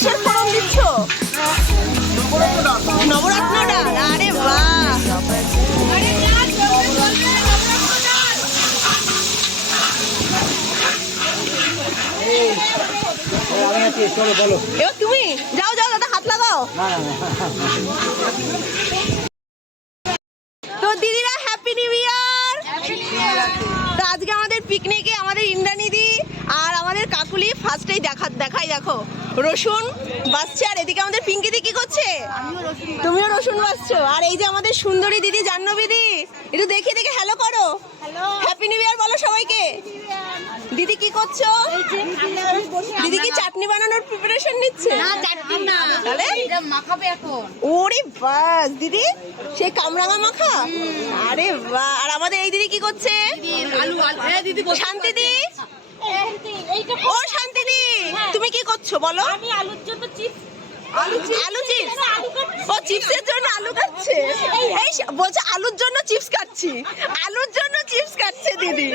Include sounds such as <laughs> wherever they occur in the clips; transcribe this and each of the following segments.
কিসের ফোড়ন দিচ্ছ? নবরত্ন ডাল আরে বাহ! এবার তুমি যাও যাও দাদা হাত লাগাও। রসুন বাসছে আর এদিকে আমাদের পিঙ্কিদি কি করছে? তুমিও রসুন বাসছো আর এই যে আমাদের সুন্দরী দিদি জাহ্নবী দি একটু দেখে দেখে হ্যালো করো। হ্যাপি নিউ ইয়ার বলো সবাইকে। দিদি কি করছ? দিদি কি চাটনি বানানোর প্রিপারেশন নিচ্ছে? না চাটনি না। তাহলে? এটা মাখাবে এখন। ওরে বাস দিদি সে কামরাঙা মাখা? আরে বাহ আর আমাদের এই দিদি কি করছে? আলু আলু। হ্যাঁ দিদি শান্তি দি? ও শান্তি দি তুমি কি করছ বলো? আমি আলুর জন্য চিপস আলু চিপস ও চিপসের জন্য আলু কাটছে? এই বলছে আলুর জন্য চিপস কাটছি। আলুর জন্য চিপস কাটছে দিদি।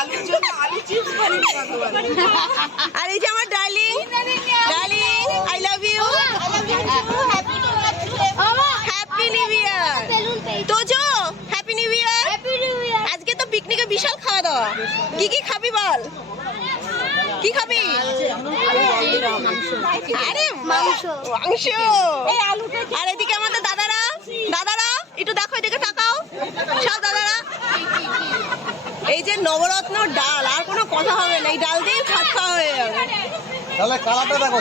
আলুর জন্য আলু চিপস আর এই যে আমার darling. Darling I love you happy new year Tojo happy new year আজকে তো পিকনিকে বিশাল খাওয়া দাওয়া। কি কি খাবি বল? কি খাবি? আরে মাংস। মাংস। আর এদিকে আমাদের দাদারা। দাদারা একটু দেখো এদিকে তাকাও। সব দাদারা। এই যে নবরত্ন ডাল আর কোনো কথা হবে না। এই ডাল দিয়ে ভাত খাওয়া হয়ে যাবে। তাহলে কালাটা দেখো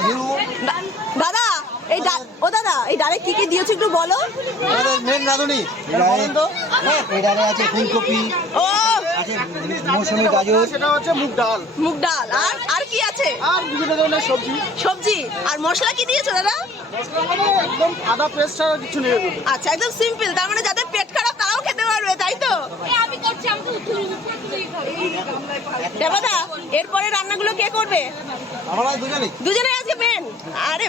দাদা এই ডাল ও দাদা এই ডালে কি কি দিয়েছ একটু বলো? মেন রাঁধুনি। এটারে আছে ফুলকপি ও! আছে মৌসুমি গাজর। সেটা হচ্ছে মুগ ডাল। মুগ ডাল। আর আর কি আছে? আর বিভিন্ন ধরনের সবজি। সবজি। আর মশলা কি দিয়েছ দাদা? মশলা মানে একদম আদা পেস্ট ছাড়া কিছু নেই। আচ্ছা একদম সিম্পল তার মানে যাদের পেট খারাপ পারবে তাই তো? আমি করছি আমি তো দেবাদা এরপরে রান্নাগুলো কে করবে? দুজনে আজকে মেন আরে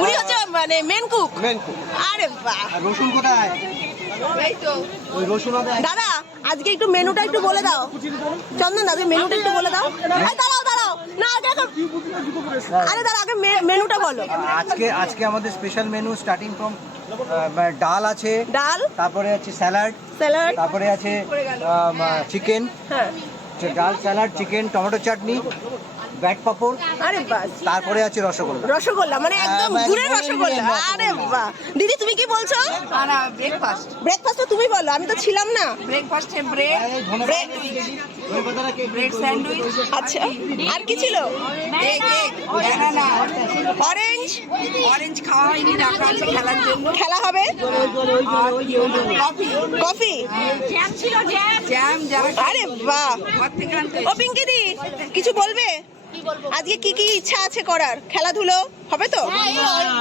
উনি হচ্ছে মানে মেন কুক আরে বাহ রসুন কোথায়? এই তো। ওই রসুন হবে দাদা আজকে একটু মেনুটা একটু বলে দাও। চন্দন দাদা মেনুটা একটু বলে দাও। দাঁড়াও। না আরে দাদা আগে মেনুটা বলো। আজকে আজকে আমাদের স্পেশাল মেনু স্টার্টিং ফ্রম ডাল আছে ডাল। তারপরে আছে স্যালাড স্যালাড তারপরে আছে চিকেন হ্যাঁ। ডাল স্যালাড চিকেন টমেটো চাটনি ব্যাট পাপড় আরে বাস তারপরে আছে রসগোল্লা। রসগোল্লা মানে একদম হ্যাঁ, গুড়ের মানে রসগোল্লা। আরে বাহ। দিদি তুমি কি বলছো? না ব্রেকফাস্ট ব্রেকফাস্ট তুমি বলো আমি তো ছিলাম না। ব্রেকফাস্টে ব্রেড ব্রেড ব্রেড স্যান্ডউইচ আচ্ছা আর কি ছিল? অরেঞ্জ অরেঞ্জ খাওয়া হয়নি রাখা আছে খেলার জন্য। খেলা হবে? কফি কফি জ্যাম ছিল জ্যাম জ্যাম আরে বাহ। ঘর ও পিঙ্কি দি কিছু বলবে? আজকে কি কি ইচ্ছা আছে করার? খেলাধুলো হবে তো?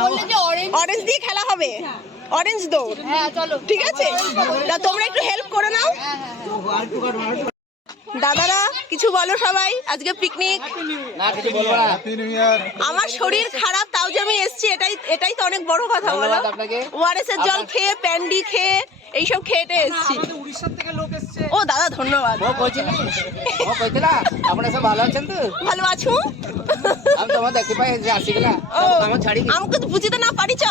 অরেঞ্জ অরেঞ্জ দিয়ে খেলা হবে। অরেঞ্জ দৌড়। হ্যাঁ ঠিক আছে? তা তোমরা একটু হেল্প করে নাও। দাদারা কিছু বলো সবাই। আজকে পিকনিক আমার শরীর খারাপ তাও যে আমি এসছি এটাই এটাই তো অনেক বড় কথা বলো। ওআরএস এর জল খেয়ে প্যান্ডি খেয়ে এইসব খেয়েটে এসছি। ও দাদা ধন্যবাদ। ও কইছিলি ও কইছিলা আপনারা সব ভালো আছেন তো? ভালো আছো? আমি তোমার দেখতে পাই যে আসিগলা ও আমার ছাড়ি আমাকে তো বুঝিতে না পারিছ?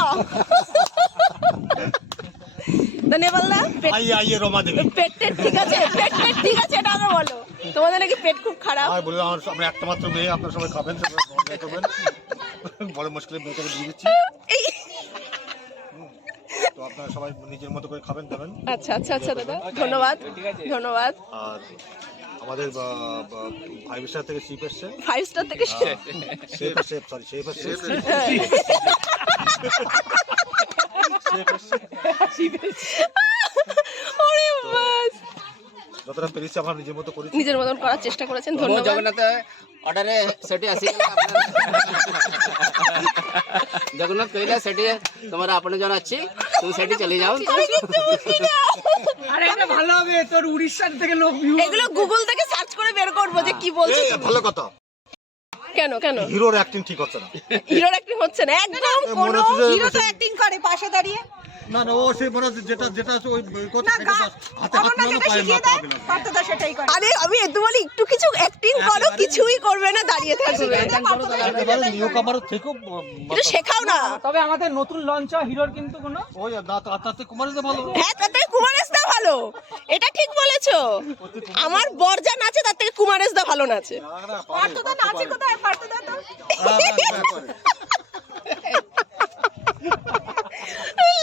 নেবাল্লা পেট আইয়ে আইয়ে রমা দেবী। পেট টেট ঠিক আছে পেট টেট ঠিক আছে এটা আগে বলো। তোমাদের নাকি পেট খুব খারাপ। আর বললাম আমার একটা মাত্র মেয়ে আপনারা সবাই খাবেন সবাই বড় মুশকিলে মেয়েটাকে দিয়ে দিচ্ছি। আপনারা সবাই নিজের মতো করে খাবেন দাবেন। আচ্ছা আচ্ছা আচ্ছা দাদা। ধন্যবাদ ধন্যবাদ। আর আমাদের ফাইভ স্টার থেকে শিপ এসছে। ফাইভ স্টার থেকে শেফ শেফ সরি শেফ এসছে। শেফ বাস যতটা পেরেছি আমরা নিজের মতো করেছি। নিজের মতন করার চেষ্টা করেছেন ধন্যবাদ। জগন্নাথ অর্ডারে সেটি আসি। জগন্নাথ কইলা সেটি তোমার আপনার জন আছে তুমি সেটি চলে যাও। আরে এটা ভালো হবে তোর উড়িষ্যার থেকে লোক এগুলো গুগল থেকে সার্চ করে বের করব যে কি বলছে ভালো কথা। কেন কেন? হিরোর অ্যাক্টিং ঠিক হচ্ছে না। হিরোর অ্যাক্টিং হচ্ছে না একদম কোনো হিরো তো অ্যাক্টিং করে পাশে দাঁড়িয়ে। না না ও সে মানে যেটা যেটা আছে ওই কথা হাতে পায়ে না দেয় পা সেটাই করে আরে আমি এত বলি একটু কিছু অ্যাক্টিং করো কিছুই করবে না দাঁড়িয়ে থাকবে একেবারে থেকেও একটু শেখাও না তবে আমাদের নতুন লঞ্চ হিরোর কিন্তু কোনো ওই না তার তাতে কুমারের ভালো হ্যাঁ দা ভালো এটা ঠিক বলেছ আমার বর যা নাচে তার থেকে কুমারেশ দা ভালো নাচে পার্থদা নাচে কোথায় পার্থদা তো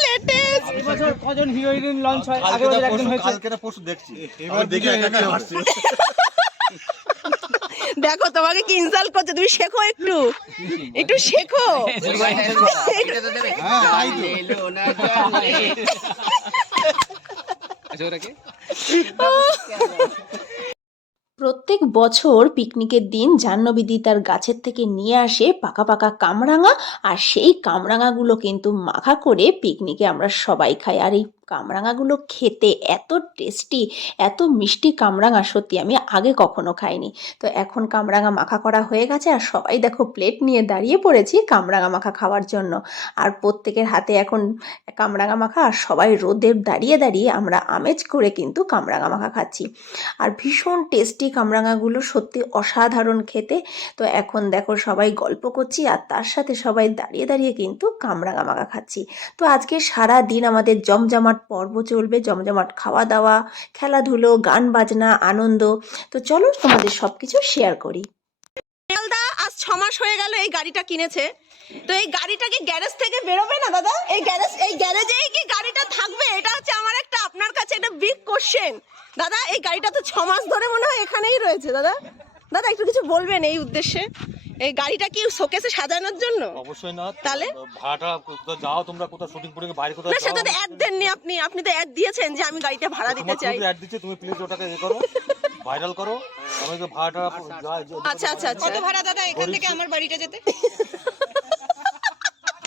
লেটেস্ট এবছর কজন হিরোইন লঞ্চ হয়? আগে বছর একজন হয়েছে? কালকে না পরশু দেখছি। এবার দেখি একা একা হাসছি দেখো তোমাকে কি ইনসাল্ট করছে? তুমি শেখো একটু। একটু শেখো। এটা তো দেবে হ্যাঁ তাই তো এলো না জানে। প্রত্যেক বছর পিকনিকের দিন জাহ্নবীদি তার গাছের থেকে নিয়ে আসে পাকা পাকা কামরাঙা, আর সেই কামরাঙাগুলো কিন্তু মাখা করে পিকনিকে আমরা সবাই খাই। আর এই কামরাঙাগুলো খেতে এত টেস্টি এত মিষ্টি কামরাঙা সত্যি আমি আগে কখনো খাইনি। তো এখন কামরাঙা মাখা করা হয়ে গেছে আর সবাই দেখো প্লেট নিয়ে দাঁড়িয়ে পড়েছি কামরাঙা মাখা খাওয়ার জন্য। আর প্রত্যেকের হাতে এখন কামরাঙা মাখা আর সবাই রোদে দাঁড়িয়ে দাঁড়িয়ে আমরা আমেজ করে কিন্তু কামরাঙা মাখা খাচ্ছি। আর ভীষণ টেস্টি কামরাঙাগুলো, সত্যি অসাধারণ খেতে। তো এখন দেখো সবাই গল্প করছি আর তার সাথে সবাই দাঁড়িয়ে দাঁড়িয়ে কিন্তু কামরাঙা মাখা খাচ্ছি। তো আজকে সারা দিন আমাদের জমজমাট পর্ব চলবে, জমজমাট খাওয়া দাওয়া খেলাধুলো, গান বাজনা, আনন্দ। তো চলো তোমাদের সব কিছু শেয়ার করি আজ ছ মাস হয়ে গেল এই গাড়িটা কিনেছে। তো এই গাড়িটা কি গ্যারেজ থেকে বেরোবে না, দাদা? এই গ্যারেজ এই গ্যারেজেই কি গাড়িটা থাকবে? এটা হচ্ছে আমার একটা, আপনার কাছে একটা বিগ কোশ্চেন দাদা, এই গাড়িটা তো ছ মাস ধরে মনে হয় এখানেই রয়েছে, দাদা। দাদা একটু কিছু বলবেন এই উদ্দেশ্যে? এই গাড়িটা কি শোকেসে সাজানোর জন্য? অবশ্যই না। তাহলে? ভাড়াটা কোথাও যাও তোমরা? কোথাও শুটিং ফুটিং বাইরে কোথাও না সেটা তো অ্যাড দেননি আপনি। আপনি তো অ্যাড দিয়েছেন যে আমি গাড়িটা ভাড়া দিতে চাই। অ্যাড দিতে তুমি প্লিজ ওটাকে এ করো। ভাইরাল করো। আমি তো ভাড়াটা যা- যা- আচ্ছা। আচ্ছা আচ্ছা। কত ভাড়া দাদা এখান থেকে আমার বাড়িটা যেতে? <laughs>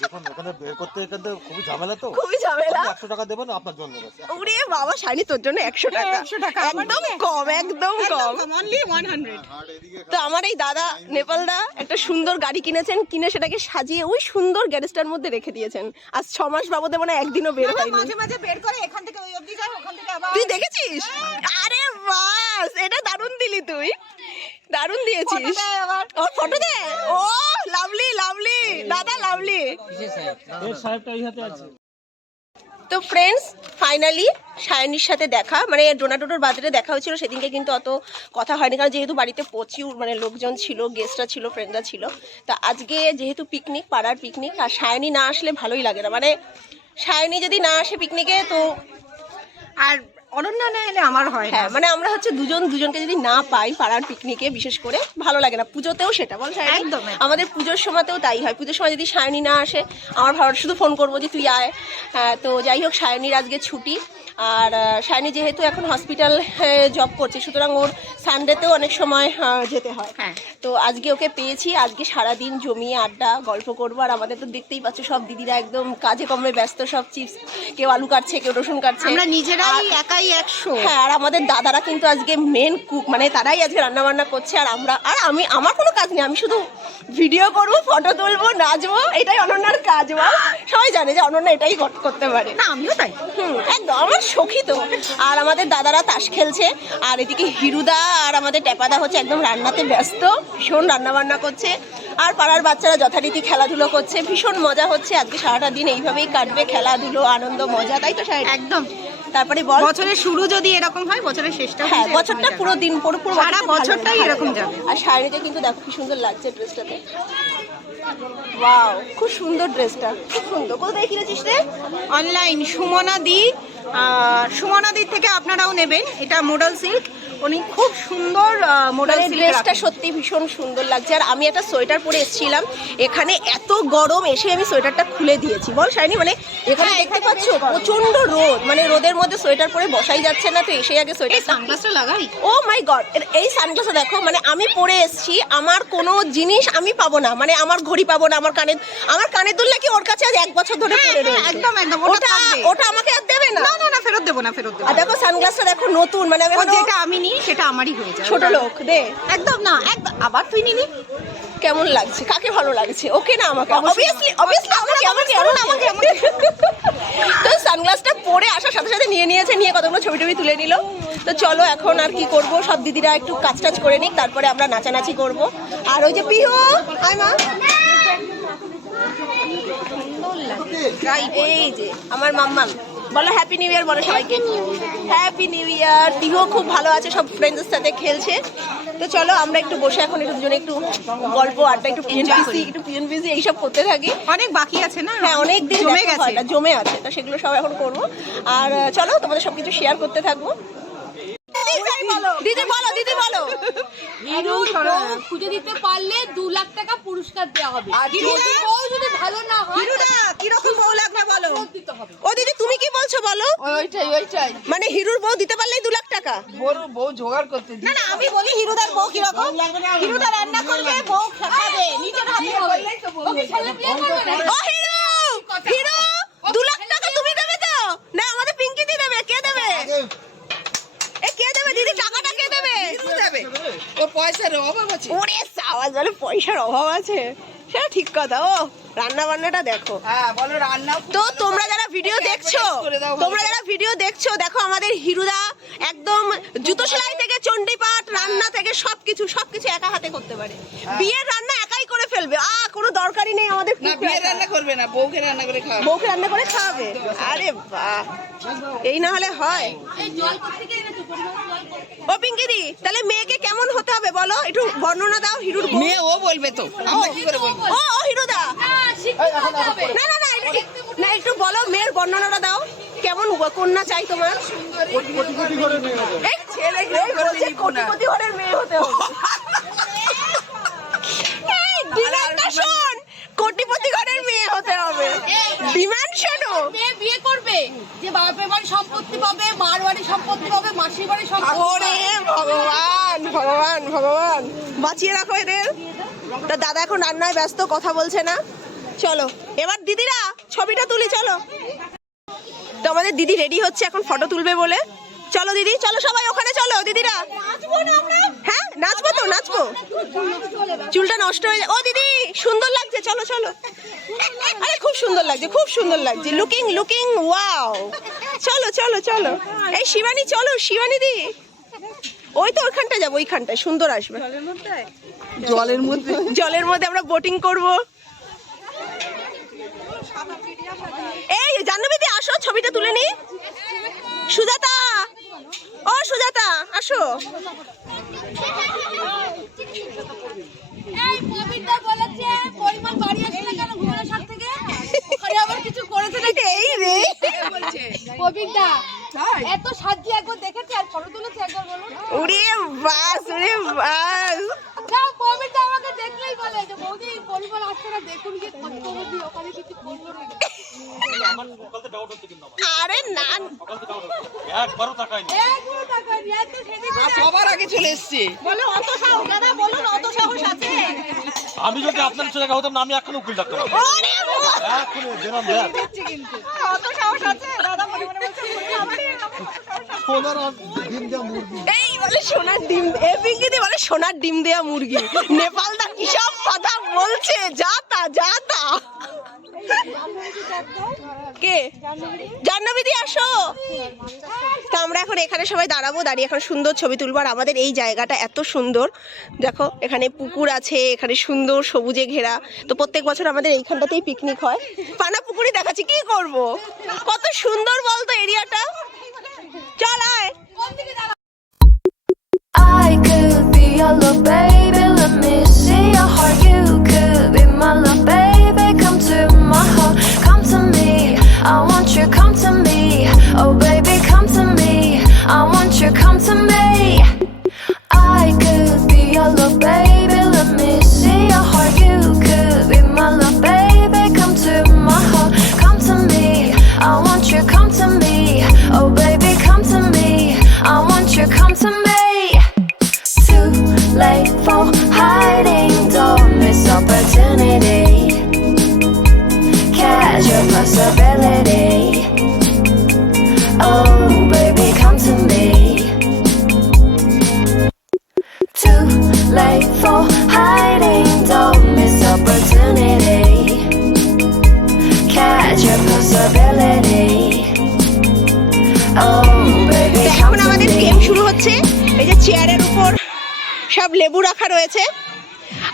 দেখুন এখানে বের করতে এখান থেকে খুবই ঝামেলা তো। খুবই ঝামেলা। একশো টাকা দেবেন আপনার জন্য ওরে বাবা তোর জন্য একশো টাকা। একশো টাকা একদম কম একদম কম। অনলি ওয়ান হান্ড্রেড তো আমার এই দাদা নেপাল দা একটা সুন্দর গাড়ি কিনেছেন কিনে সেটাকে সাজিয়ে ওই সুন্দর গ্যারেজটার মধ্যে রেখে দিয়েছেন। আজ ছ মাস বাবদে মানে একদিনও বের হয়নি। মাঝে মাঝে বের করে এখান থেকে ওই অবধি যায় ওখান থেকে আবার তুই দেখেছিস? আরে বাস এটা দারুণ দিলি তুই। দারুণ দিয়েছিস। ও ফটো দে। ও লাভলি লাভলি। দাদা লাভলি। সাহেবটা এই হাতে আছে। তো ফ্রেন্ডস ফাইনালি সায়নীর সাথে দেখা মানে ডোনাটোটোর বাজারে দেখা হয়েছিল সেদিনকে কিন্তু অত কথা হয়নি কারণ যেহেতু বাড়িতে প্রচুর মানে লোকজন ছিল গেস্টরা ছিল ফ্রেন্ডরা ছিল তা আজকে যেহেতু পিকনিক পাড়ার পিকনিক আর সায়নী না আসলে ভালোই লাগে না। মানে সায়নী যদি না আসে পিকনিকে তো আর অনন্যা না এলে আমার হয় হ্যাঁ মানে আমরা হচ্ছে দুজন দুজনকে যদি না পাই পাড়ার পিকনিকে বিশেষ করে ভালো লাগে না। পুজোতেও সেটা বল একদম। আমাদের পুজোর সময়তেও তাই হয়। পুজোর সময় যদি সায়নী না আসে আমার ভালো শুধু ফোন করব যে তুই আয়। হ্যাঁ তো যাই হোক সায়নীর আজকে ছুটি। আর সায়নী যেহেতু এখন হসপিটাল জব করছে সুতরাং ওর সানডেতেও অনেক সময় যেতে হয়। হ্যাঁ। তো আজকে ওকে পেয়েছি আজকে সারাদিন জমিয়ে আড্ডা গল্প করব। আর আমাদের তো দেখতেই পাচ্ছ সব দিদিরা একদম কাজে কমে ব্যস্ত সব চিপস কেউ আলু কাটছে কেউ রসুন কাটছে। আমরা নিজেরাই আর- একাই একশো। হ্যাঁ আর আমাদের দাদারা কিন্তু আজকে মেন কুক মানে তারাই আজকে রান্না বান্না করছে আর আমরা আর আমি আমার কোনো কাজ নেই আমি শুধু ভিডিও করব ফটো তুলবো নাচবো এটাই অনন্যার কাজ বল সবাই জানে যে অনন্যা এটাই করতে পারে। না আমিও তাই। হুম একদম আমার সখী তো। আর আমাদের দাদারা তাস খেলছে আর এদিকে হিরুদা আর আমাদের টেপাদা হচ্ছে একদম রান্নাতে ব্যস্ত ভীষণ রান্না বান্না করছে। আর পাড়ার বাচ্চারা যথারীতি খেলাধুলো করছে ভীষণ মজা হচ্ছে আজকে সারাটা দিন এইভাবেই কাটবে খেলাধুলো আনন্দ মজা তাই তো একদম। তারপরে বল। বছরের শুরু যদি এরকম হয় বছরের শেষটা হ্যাঁ বছরটা পুরো দিন পুরো পুরো সারা বছরটাই এরকম যাবে। আর শাড়িটা কিন্তু দেখো কি সুন্দর লাগছে ড্রেসটাতে। ওয়াও খুব সুন্দর ড্রেসটা খুব সুন্দর। কোথায় কিনেছিস রে? অনলাইন সুমনা দি সুমনা দি থেকে আপনারাও নেবেন। এটা মডেল সিল্ক উনি খুব সুন্দর মোডাল মানে ড্রেসটা সত্যি ভীষণ সুন্দর লাগছে। আর আমি একটা সোয়েটার পরে এসেছিলাম এখানে এত গরম এসে আমি সোয়েটারটা খুলে দিয়েছি। বল শাইনি মানে এখানে হ্যাঁ, দেখতে পাচ্ছ প্রচণ্ড রোদ মানে রোদের মধ্যে সোয়েটার পরে বসাই যাচ্ছে না তো এসে আগে সোয়েটার সানগ্লাসটা লাগাই। ও মাই গড এই সানগ্লাসটা দেখো মানে আমি পরে এসেছি আমার কোনো জিনিস আমি পাবো না মানে আমার ঘড়ি পাবো না আমার কানে আমার কানে দুললে কি ওর কাছে আজ এক বছর ধরে হ্যাঁ, পড়ে হ্যাঁ, রয়েছে? একদম, একদম, ওটা ওটা আমাকে আর দেবে না? না না ফেরত দেবো না ফেরত দেবো আর দেখো সানগ্লাসটা দেখো নতুন মানে আমি যেটা আমি নিই সেটা আমারই হয়ে যায় ছোট লোক দে। একদম না একদম আবার তুই নিলি কেমন লাগছে? কাকে ভালো লাগছে? ওকে না আমাকে। অবভিয়াসলি অবভিয়াসলি আমাকে আমাকে আমাকে আমাকে, তো সানগ্লাসটা পরে আসার সাথে সাথে নিয়ে নিয়েছে নিয়ে কতগুলো ছবি টবি তুলে নিল। তো চলো এখন আর কি করব? সব দিদিরা একটু কাজ টাজ করে নিক তারপরে আমরা নাচানাচি করব। আর ওই যে পিহু হাই মা। এই যে আমার মাম্মাম। বলো হ্যাপি নিউ ইয়ার বলো সবাইকে। হ্যাপি নিউ ইয়ার পিহু খুব ভালো আছে সব ফ্রেন্ডসদের সাথে খেলছে। তো চলো আমরা একটু বসে এখন একটু দুজনে একটু গল্প আড্ডা একটু পিএনপিসি একটু পিএনপিসি এইসব করতে থাকি। অনেক বাকি আছে না? হ্যাঁ অনেক দিন জমে গেছে। জমে আছে। তো সেগুলো সব এখন করব। আর চলো তোমাদের সবকিছু শেয়ার করতে থাকব। দিদি বলো। দিদি বলো খুঁজে দিতে পারলে দু লাখ টাকা পুরস্কার দেওয়া হবে। যদি ভালো না হয় কীরকম বউ লাগবে বলো ফেরত দিতে হবে। ও দিদি তুমি কি বলছো বলো? ওইটাই ওইটাই। মানে হিরুর বউ দিতে পারলেই দু লাখ টাকা? বড় বউ জোগাড় করতে না না আমি বলি হিরুদার বউ কীরকম? হিরুদা রান্না করবে বউ খাবে নিজের হাতে ওকে ছেলে বিয়ে করবে। না? ও হিরু! হিরু দু লাখ টাকা তুমি দেবে তো? না আমাদের পিঙ্কি দি দেবে কে দেবে? দিদি টাকাটা কে দেবে? দেবে। ও পয়সার অভাব আছে। ওরে সাওয়াজ বলে পয়সার অভাব আছে। সেটা ঠিক কথা ও রান্না বান্নাটা দেখো। হ্যাঁ বলো রান্না। তো তোমরা যারা ভিডিও দেখছ তোমরা যারা ভিডিও দেখছ দেখো আমাদের হিরুদা একদম জুতো সেলাই থেকে চণ্ডীপাঠ রান্না থেকে সবকিছু সবকিছু একা হাতে করতে পারে। বিয়ের রান্না একাই করে ফেলবে। কোনো দরকারই নেই আমাদের না বিয়ে রান্না করবে না বউকে রান্না করে খাওয়াবে। বউকে রান্না করে খাওয়াবে? আরে বাহ। এই না হলে হয়। এই জল কোথেকে এনেছো পরিমাণ জল কোথেকে ও পিঙ্কি দি তাহলে মেয়েকে কেমন হতে হবে বলো? একটু বর্ণনা দাও হিরুর মেয়ে ও বলবে তো আমরা কি করে বলব? ও ও হিরুদা। না না না না একটু- বলো মেয়ের বর্ণনাটা দাও। কেমন কন্যা চাই তোমার? এই ছেলে কোটিপতি ঘরের মেয়ে হতে হবে। শোন কোটিপতি ঘরের মেয়ে হতে হবে। ডিমান্ড শোনো। মেয়ে বিয়ে করবে। যে বাপের বাড়ি সম্পত্তি পাবে মার বাড়ি সম্পত্তি পাবে মাসির বাড়ি সম্পত্তি ওরে ভগবান ভগবান ভগবান। বাঁচিয়ে রাখো এদের। তা দাদা এখন রান্নায় ব্যস্ত কথা বলছে না। চলো এবার দিদিরা ছবিটা তুলি চলো। তো আমাদের দিদি রেডি হচ্ছে এখন ফটো তুলবে বলে। চলো দিদি চলো সবাই ওখানে চলো দিদিরা। হ্যাঁ নাচবো তো নাচবো। চুলটা নষ্ট হয়ে যায়। ও দিদি সুন্দর লাগছে চলো চলো। আরে খুব সুন্দর লাগছে খুব সুন্দর লাগছে। লুকিং লুকিং ওয়াও চলো চলো চলো। এই শিবানী চলো শিবানী দি। ওই তো ওইখানটা যাব ওইখানটায় সুন্দর আসবে। জলের মধ্যে। জলের মধ্যে আমরা বোটিং করব। এই জাহ্নবী দি আসো ছবিটা তুলে নি। সুজাতা! ও সুজাতা আসো। পরিমাণ বাড়ি আসলে কেন ভুবনেশ্বর থেকে ওখানে আবার কিছু করেছে নাকি? এই রে। পবিত্রা এত সাজি একবার দেখেছি আর ফটো তুলেছে একবার বলুন। ওরে বাস ওরে বাস। না পবিত্রা আমাকে দেখলেই বলে যে বৌদি পরিমাণ আসছে না দেখুন গিয়ে কত বৌদি ওখানে কিছু করল নাকি আরে না। একগুলো টাকা নিয়ে এত সেদিন সবার আগে চলে এসছে। বলো অত সাহস দাদা বলুন অত সাহস আছে। আমি যদি আপনার জায়গা হতাম না আমি এখন উকিল ডাক্তার এই বলে সোনার ডিম এ পিঙ্কি বলে সোনার ডিম দেয়া মুরগি। নেপালটা কি সব কথা বলছে? যা তা যা তা। কে? জাহ্নবী দি আসো। তা আমরা এখন এখানে সবাই দাঁড়াবো দাঁড়িয়ে এখন সুন্দর ছবি তুলবো। আর আমাদের এই জায়গাটা এত সুন্দর। দেখো এখানে পুকুর আছে এখানে সুন্দর সবুজে ঘেরা। তো প্রত্যেক বছর আমাদের এইখানটাতেই পিকনিক হয়। পানা পুকুরি দেখাচ্ছি কি করব? কত সুন্দর বলতো এরিয়াটা। চল আয়। I could be your little baby, let me see your heart. You could be my little baby, come to me. I want you, come to me. Oh baby, come to me. I want you, come to me. I লেবু রাখা রয়েছে।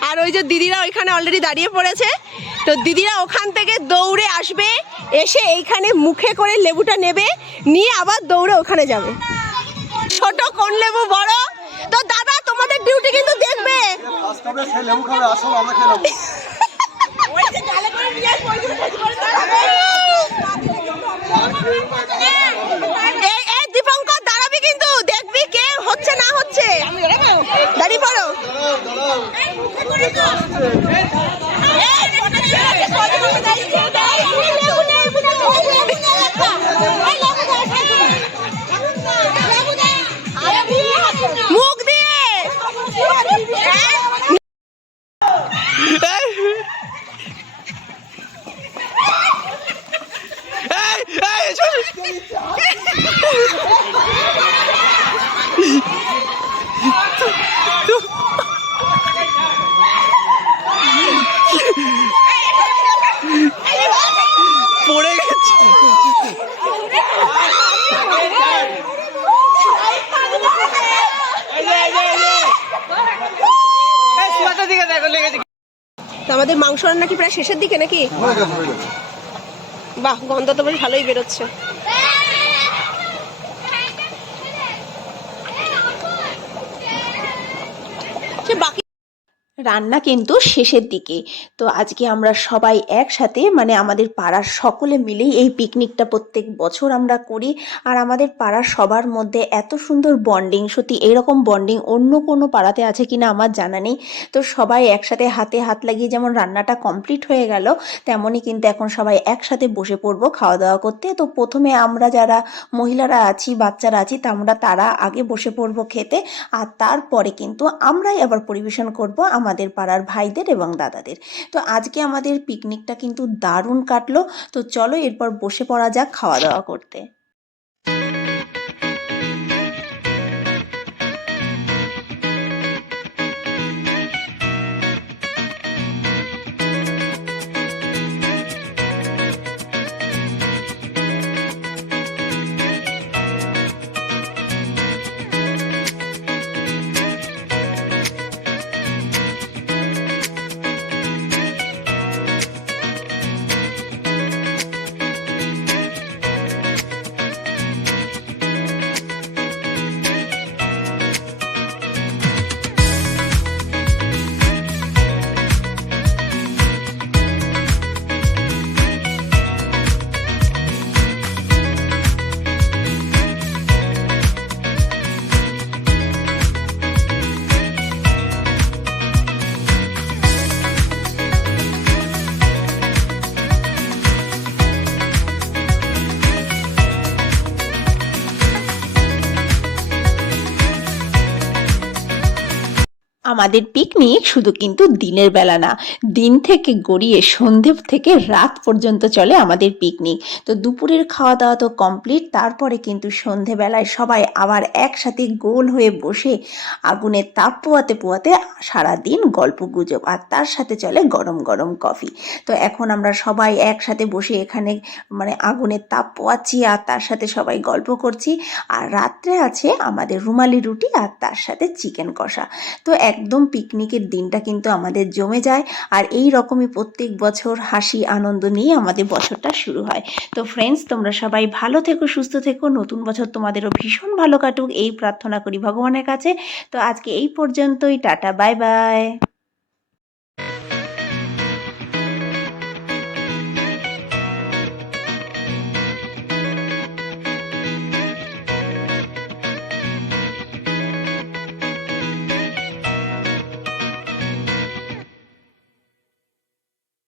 আর ওই যে দিদিরা ওইখানে already দাঁড়িয়ে পড়েছে। তো দিদিরা ওখান থেকে দৌড়ে আসবে এসে এইখানে মুখে করে লেবুটা নেবে নিয়ে আবার দৌড়ে ওখানে যাবে। ছোট কোন লেবু বড়? তো দাদা তোমাদের ডিউটি কিন্তু দেখবে। দীপঙ্কর দাঁড়াবি কিন্তু হচ্ছে দাঁড়িয়ে পড়ো মুখ আমাদের মাংস রান্না কি প্রায় শেষের দিকে নাকি? বাহ, গন্ধ তো বেশ ভালোই বেরোচ্ছে। সে বাকি রান্না কিন্তু শেষের দিকে। তো আজকে আমরা সবাই একসাথে মানে আমাদের পাড়ার সকলে মিলেই এই পিকনিকটা প্রত্যেক বছর আমরা করি। আর আমাদের পাড়ার সবার মধ্যে এত সুন্দর বন্ডিং, সত্যি এরকম বন্ডিং অন্য কোনো পাড়াতে আছে কিনা আমার জানা নেই। তো সবাই একসাথে হাতে হাত লাগিয়ে যেমন রান্নাটা কমপ্লিট হয়ে গেল, তেমনই কিন্তু এখন সবাই একসাথে বসে পড়ব খাওয়া দাওয়া করতে। তো প্রথমে আমরা যারা মহিলারা আছি, বাচ্চারা আছি, তা আমরা তারা আগে বসে পড়ব খেতে। আর তারপরে কিন্তু আমরাই আবার পরিবেশন করব, আমাদের পাড়ার ভাইদের এবং দাদাদের। তো আজকে আমাদের পিকনিকটা কিন্তু দারুণ কাটলো। তো চলো এরপর বসে পড়া যাক খাওয়া দাওয়া করতে। আমাদের পিকনিক শুধু কিন্তু দিনের বেলা না। দিন থেকে গড়িয়ে সন্ধে থেকে রাত পর্যন্ত চলে আমাদের পিকনিক তো দুপুরের খাওয়া দাওয়া তো কমপ্লিট তারপরে কিন্তু সন্ধেবেলায় সবাই আবার একসাথে গোল হয়ে বসে আগুনের তাপ পোয়াতে পোয়াতে সারাদিন গল্প গুজব, আর তার সাথে চলে গরম গরম কফি তো এখন আমরা সবাই একসাথে বসে এখানে মানে আগুনের তাপ পোয়াচ্ছি, আর তার সাথে সবাই গল্প করছি। আর রাত্রে আছে আমাদের রুমালি রুটি, আর তার সাথে চিকেন কষা। তো একদম পিকনিকের দিনটা কিন্তু আমাদের জমে যায়। আর এই রকমই প্রত্যেক বছর হাসি, আনন্দ নিয়ে আমাদের বছরটা শুরু হয়। তো ফ্রেন্ডস তোমরা সবাই ভালো থেকো, সুস্থ থেকো। নতুন বছর তোমাদেরও ভীষণ ভালো কাটুক। এই প্রার্থনা করি ভগবানের কাছে। তো আজকে এই পর্যন্তই। Tata bye bye